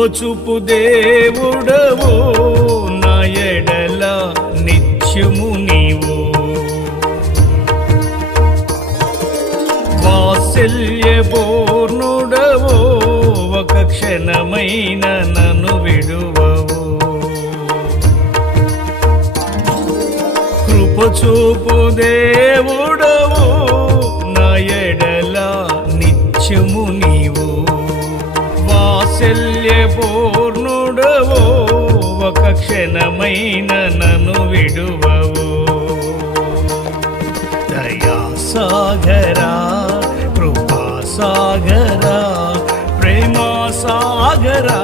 కృపచూపు దేవుడవు నా ఎడల నిత్యము నీవు. వాత్సల్యపూర్ణుడవు ఒక క్షణమైన నన్ను విడువవు. కృపచూపు దేవుడు క్షణమైన నన్ను విడువవు. దయా సాగరా కృపా సాగరా ప్రేమ సాగరా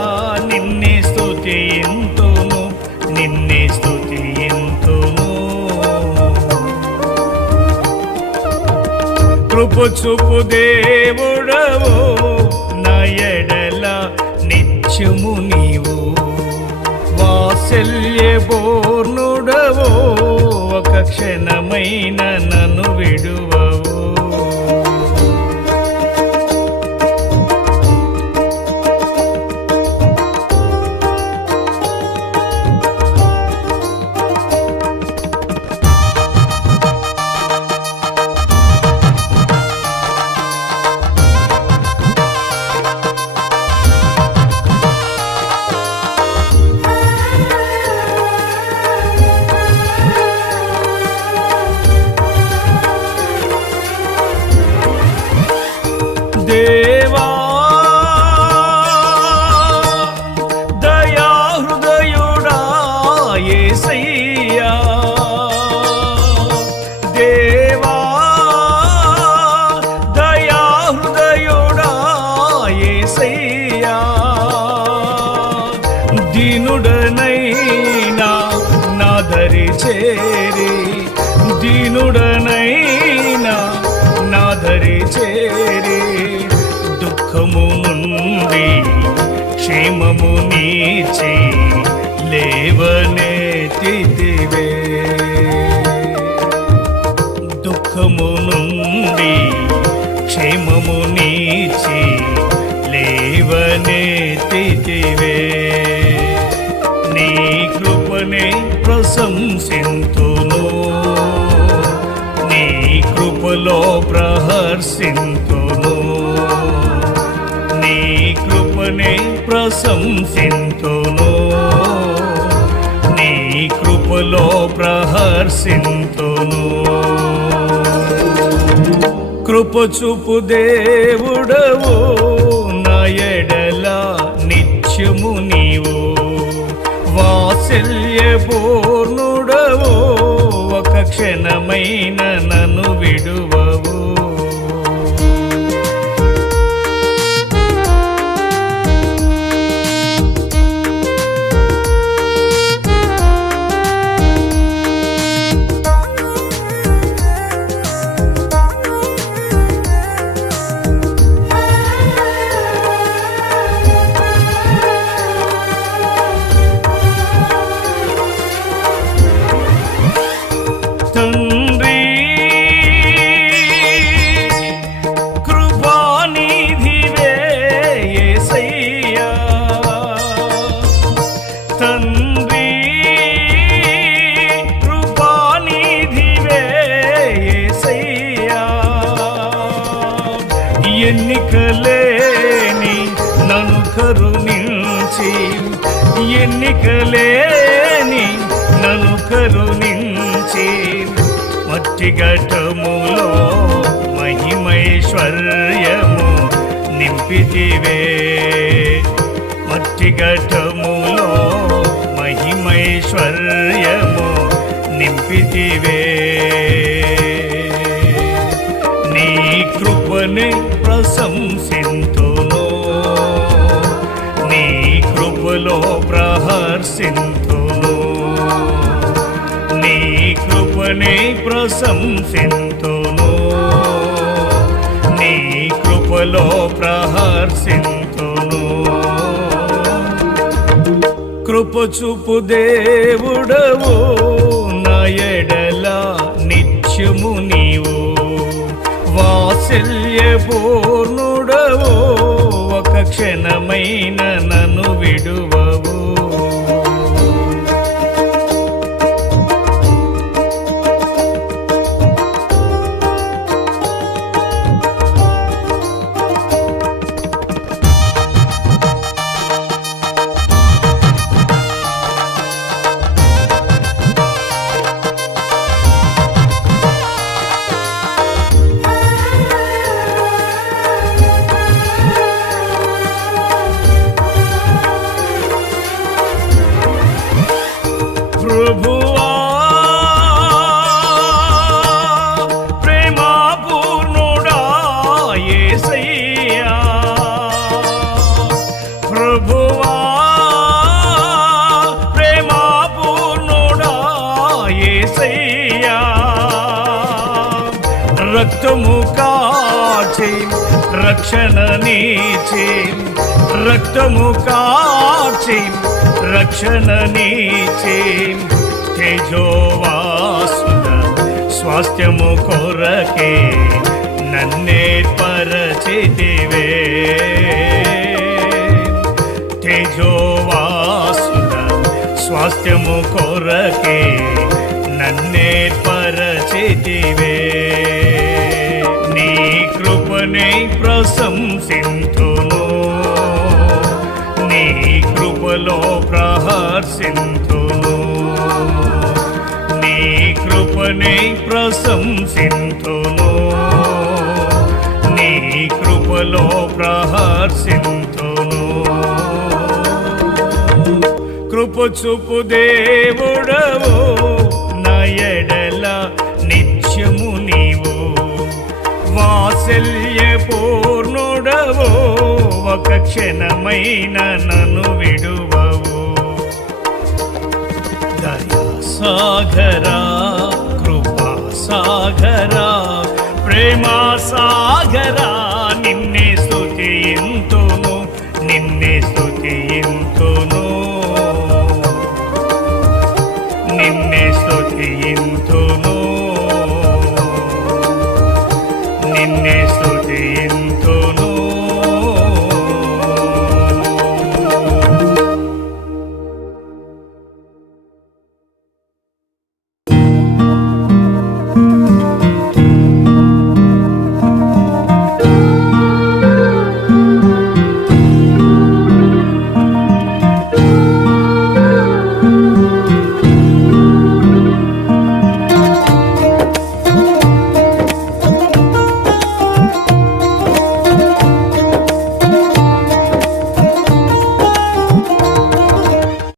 నిన్నే స్తుతింతును నిన్నే స్తుతింతును కృప చూపు దేవుడవు నయడల ఎడల నిత్యము వాత్సల్యపూర్ణుడవు ఒక క్షణమైన నన్ను విడువవో. away. క్షేమము నీచి లేవనెత్తితివే దుఃఖము నుండి క్షేమము నీచి లేవనెత్తితివే నీ కృపనే ప్రశంసింతును. నీ కృపలో ప్రహర్షింతును. కృపనే ప్రశంసింతును. నీ కృపలో ప్రహర్షింతును. కృపచూపు దేవుడవు నా నిత్యము నీవు. వాత్సల్యపూర్ణుడవు ఒక క్షణమైన ఎన్నికలేని నన్ను కరుణించి. ఎన్నికలేని నన్ను కరుణించి. మట్టి ఘటములో మహిమైశ్వర్యము నింపితివే. మట్టి ఘటములో మహిమైశ్వర్యము నింపితివే. కృపనే ప్రశంసింతును. నీ కృపలో ప్రహర్షింతును. నీ కృపనే ప్రశంసింతును. నీ కృపలో ప్రహర్షింతును. కృపచూపు దేవుడవు నా ఎడల నిత్యము నీవు. వాత్సల్యపూర్ణుడవు ఒక క్షణమైన నన్ను ఏసయ్యా రక్తము కాచి రక్షణ నీచి. రక్తము కాచి రక్షణ నీచి. తేజోవాసుల స్వాస్థ్యము కొరకే నన్నే పరచితివే. తేజోవాసుల స్వాస్థ్యము కొరకే నన్నే పరచితివే. నీ కృపనే ప్రశంసింతును నీ కృపలో ప్రహర్షింతును నీ కృపనే ప్రశంసింతును నీ కృపలో ప్రహర్షింతును కృప చూపు దేవుడవు. వాత్సల్య పూర్ణుడవు ఒక క్షణమైన నన్ను విడువవు. దయా సాగరా కృపా